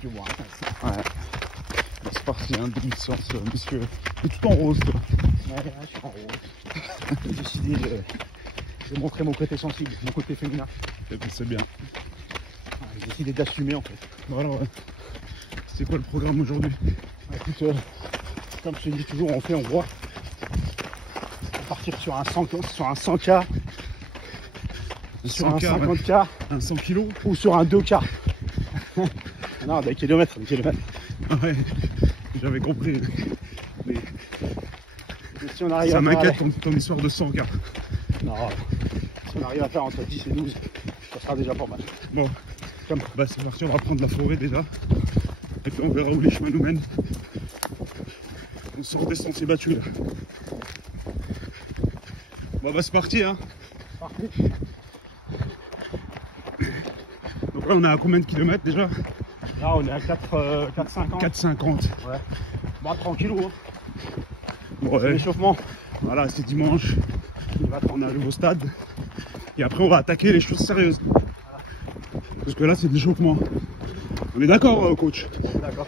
Tu vois. Ouais. Bon, c'est parti, hein, début de séance, monsieur. Et tout en rose, toi. Ouais, je suis en rose. J'ai décidé de montrer mon côté sensible, mon côté féminin. Et puis, c'est bien. Ouais, j'ai décidé d'assumer en fait. Voilà, ouais. C'est quoi le programme aujourd'hui? Écoute, comme je te dis toujours, on voit. Partir sur un 100K, sur un 100K, sur un 50K, un 100 kilos ou sur un 2K. Non, des kilomètres, des kilomètres. Ouais, j'avais compris. Mais si on arrive ça à m'inquiète faire, ton histoire de 100K. non, si on arrive à faire entre 10 et 12, ça sera déjà pas mal. Bon, bah c'est parti, on va prendre la forêt déjà. Et puis on verra où les chemins nous mènent. On sort des sentiers battus là. Bon bah c'est parti hein. Parfait. Donc là on est à combien de kilomètres déjà? Là on est à 4,50. 4,50. Ouais. Bon, tranquillou. Hein. Bon, C'est ouais. l'échauffement. Voilà, c'est dimanche. On arrive au stade. Et après on va attaquer les choses sérieuses. Parce que là c'est de l'échauffement. On est d'accord coach? D'accord.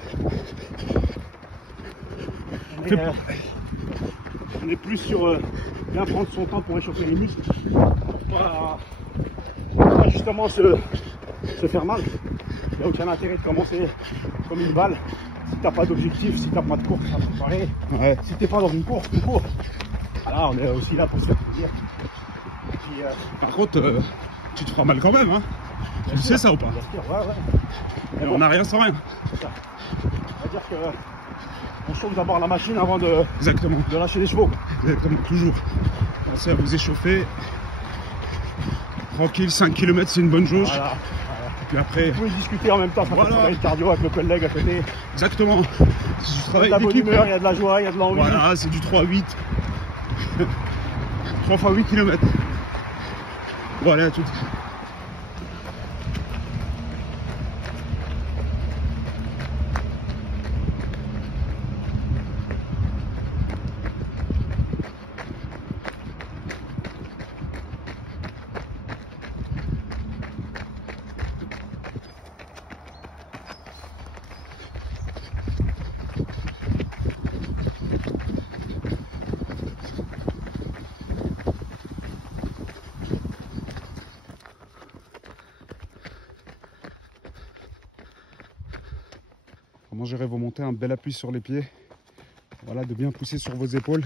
On est plus sur bien prendre son temps pour échauffer les muscles. Voilà. Justement se faire mal. Il n'y a aucun intérêt de commencer comme une balle. Si t'as pas d'objectif, si t'as pas de course à préparer, Ouais. si t'es pas dans une course, tu cours. Voilà, on est aussi là pour se faire plaisir. Puis, Par contre, tu te feras mal quand même hein. Tu sais ça ou pas? bien sûr, ouais. Et on n'a rien sans rien. C'est ça. On va dire que on chauffe d'abord la machine avant de Exactement. lâcher les chevaux. Exactement, toujours. Pensez à vous échauffer. Tranquille, 5 km c'est une bonne jauge. Voilà. Et puis après, Vous pouvez discuter en même temps, ça fait travailler le cardio avec le collègue à côté. exactement. C'est du Il y a travail de la bonne d'équipe. humeur, il y a de la joie, il y a de l'envie. Voilà, c'est du 3-8. 3 fois 8 km. Bon, allez, à toutes. Comment gérer vos montées? Un bel appui sur les pieds. Voilà, de bien pousser sur vos épaules.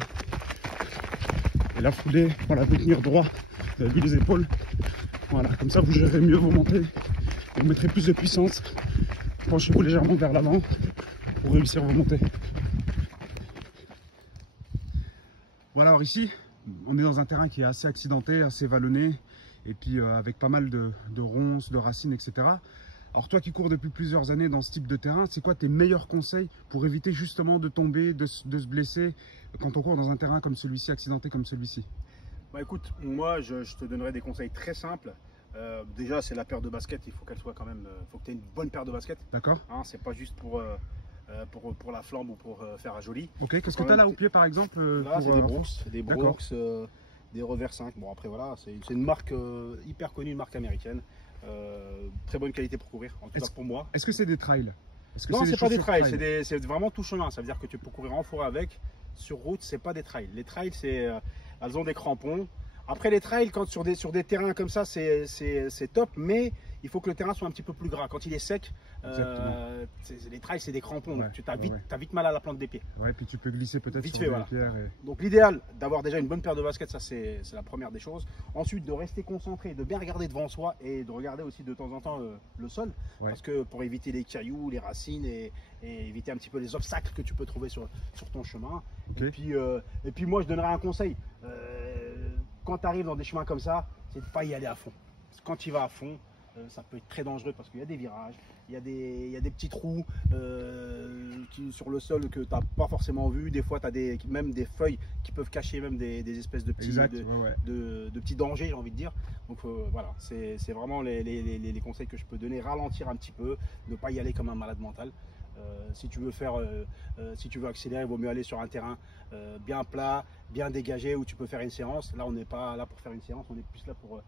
Et la foulée, voilà, de tenir droit. Vous avez vu les épaules? Voilà, comme ça vous gérez mieux vos montées. Vous mettrez plus de puissance. Penchez-vous légèrement vers l'avant pour réussir vos montées. Voilà, alors ici, on est dans un terrain qui est assez accidenté, assez vallonné. Et puis avec pas mal de ronces, de racines, etc. Alors toi qui cours depuis plusieurs années dans ce type de terrain, c'est quoi tes meilleurs conseils pour éviter justement de tomber, de se blesser quand on court dans un terrain comme celui-ci, accidenté comme celui-ci? Bah écoute, moi je te donnerais des conseils très simples. Déjà c'est la paire de baskets, il faut qu'elle soit quand même, faut que tu aies une bonne paire de baskets. D'accord. Hein, c'est pas juste pour la flambe ou pour faire un joli. Ok, qu'est-ce que tu as là au pied par exemple? Là c'est des Brooks, des Revers 5. Bon après voilà, c'est une marque hyper connue, une marque américaine. Très bonne qualité pour courir, en tout cas pour moi. Est-ce que c'est des trails? Non, c'est pas des trails, c'est vraiment tout chemin. Ça veut dire que tu peux courir en forêt avec. Sur route, c'est pas des trails. Les trails, elles ont des crampons. Après les trails, quand sur des terrains comme ça, c'est top, mais il faut que le terrain soit un petit peu plus gras. Quand il est sec, les trails, c'est des crampons. Ouais, Tu as vite mal à la plante des pieds. Ouais, puis tu peux glisser peut-être sur Vite fait, les voilà. pierres. Donc l'idéal, d'avoir déjà une bonne paire de baskets, ça c'est la première des choses. Ensuite, de rester concentré, de bien regarder devant soi et de regarder aussi de temps en temps le sol. Ouais. Parce que pour éviter les cailloux, les racines et éviter un petit peu les obstacles que tu peux trouver sur ton chemin. Okay. Et puis moi, je donnerais un conseil. Quand tu arrives dans des chemins comme ça, c'est de ne pas y aller à fond. Parce que quand tu y vas à fond, ça peut être très dangereux parce qu'il y a des virages, il y a des petits trous sur le sol que tu n'as pas forcément vu. Des fois, tu as même des feuilles qui peuvent cacher même des espèces de petits, de petits dangers, j'ai envie de dire. Donc voilà, c'est vraiment les conseils que je peux donner. Ralentir un petit peu, ne pas y aller comme un malade mental. Si tu veux accélérer, il vaut mieux aller sur un terrain bien plat, bien dégagé où tu peux faire une séance. Là, on n'est pas là pour faire une séance, on est plus là pour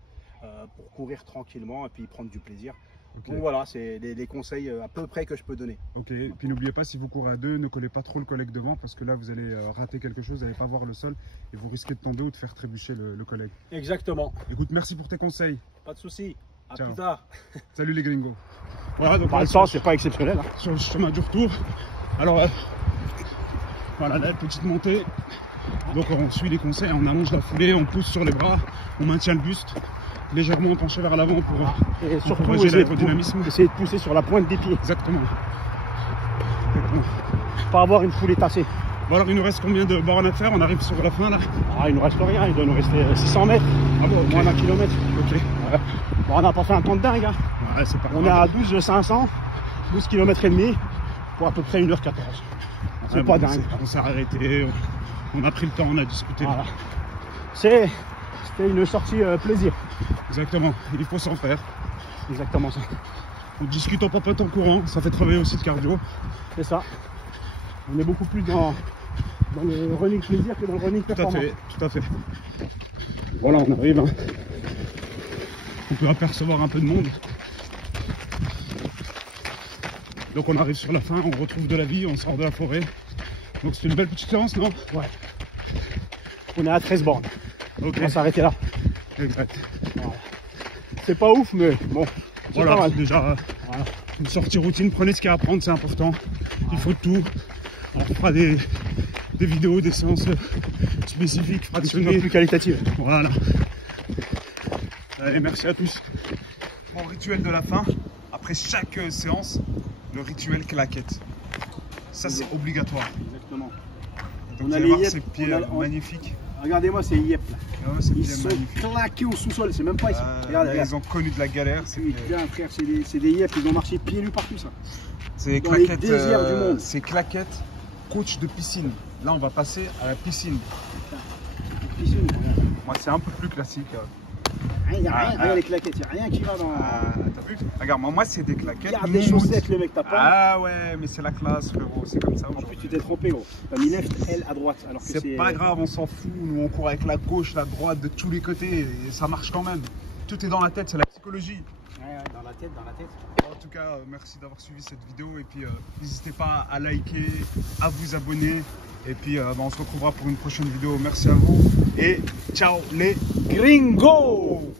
courir tranquillement et puis prendre du plaisir. Ok. Donc voilà, c'est des conseils à peu près que je peux donner. Ok, puis n'oubliez pas, si vous courez à deux, ne collez pas trop le collègue devant parce que là vous allez rater quelque chose, vous n'allez pas voir le sol et vous risquez de tomber ou de faire trébucher le collègue. Exactement. Écoute, merci pour tes conseils. Pas de souci. À Ciao. plus tard. Salut les gringos. Voilà, donc Par là, le temps, c'est pas exceptionnel. Hein. sur le chemin du retour. Alors voilà, là, petite montée. Donc on suit les conseils, on allonge la foulée, on pousse sur les bras, on maintient le buste légèrement penché vers l'avant pour Et surtout, encourager essayer l'aérodynamisme. essayer de pousser sur la pointe des pieds. Exactement. Pas avoir une foulée tassée. Bon alors il nous reste combien de bornes à faire? On arrive sur la fin là. Ah, il nous reste rien, il doit nous rester 600 mètres. Ah bon, ok. Moins d'un kilomètre. Ok. Ouais. Bon, on n'a pas fait un temps de dingue. Hein. Ouais, c'est pas On est grave. à 12 500, 12 km et demi pour à peu près 1h14. C'est Ouais, pas bon, dingue. On s'est arrêté, on a pris le temps, on a discuté. Voilà. C'était une sortie plaisir. Exactement, il faut s'en faire. Exactement ça. On discute en papote en courant, ça fait travailler aussi le cardio. C'est ça. On est beaucoup plus dans le running plaisir que dans le running Tout à performance. fait, tout à fait. Voilà, on arrive. Hein. On peut apercevoir un peu de monde. Donc on arrive sur la fin, on retrouve de la vie, on sort de la forêt. Donc c'est une belle petite séance, non? Ouais. On est à 13 bornes. Ok, On va s'arrêter là. exact. Voilà. C'est pas ouf, mais bon, c'est pas Voilà, mal. c'est déjà Voilà. une sortie routine. Prenez ce qu'il y a à prendre, c'est important. Il faut tout. On fera des vidéos, des séances spécifiques, Une fractionnées. plus qualitative. Voilà. Allez, merci à tous. Mon rituel de la fin, après chaque séance, le rituel claquette. Ça, c'est obligatoire. Exactement. Donc, On vous a allez les voir yep, ces pieds magnifiques. Regardez-moi ces yep là. Ah ouais, ces Ils pieds sont magnifiques. claqués au sous-sol, c'est même pas ici. Regarde, regarde. Ils ont connu de la galère. Putain frère, c'est des yep, ils ont marché pieds nus partout ça. C'est dans les claquettes. déserts du monde. C'est claquettes coach de piscine. Là, on va passer à la piscine. Piscine, regarde. Moi, c'est un peu plus classique. Il n'y a rien, Ah, regarde les claquettes, il n'y a rien qui va dans. T'as vu? Regarde, moi, c'est des claquettes. Garde les moumoutes. chaussettes, le mec, t'as pas. Ah ouais, mais c'est la classe, frérot. C'est comme ça En plus, aujourd'hui. tu t'es trompé, gros. T'as mis left, L à droite. Alors que C'est pas grave, on s'en fout. Nous, on court avec la gauche, la droite, de tous les côtés. Et ça marche quand même. Tout est dans la tête, c'est la psychologie. Ouais, dans la tête, dans la tête. En tout cas, merci d'avoir suivi cette vidéo. Et puis, n'hésitez pas à liker, à vous abonner. Et puis, on se retrouvera pour une prochaine vidéo. Merci à vous. Et ciao les Gringo!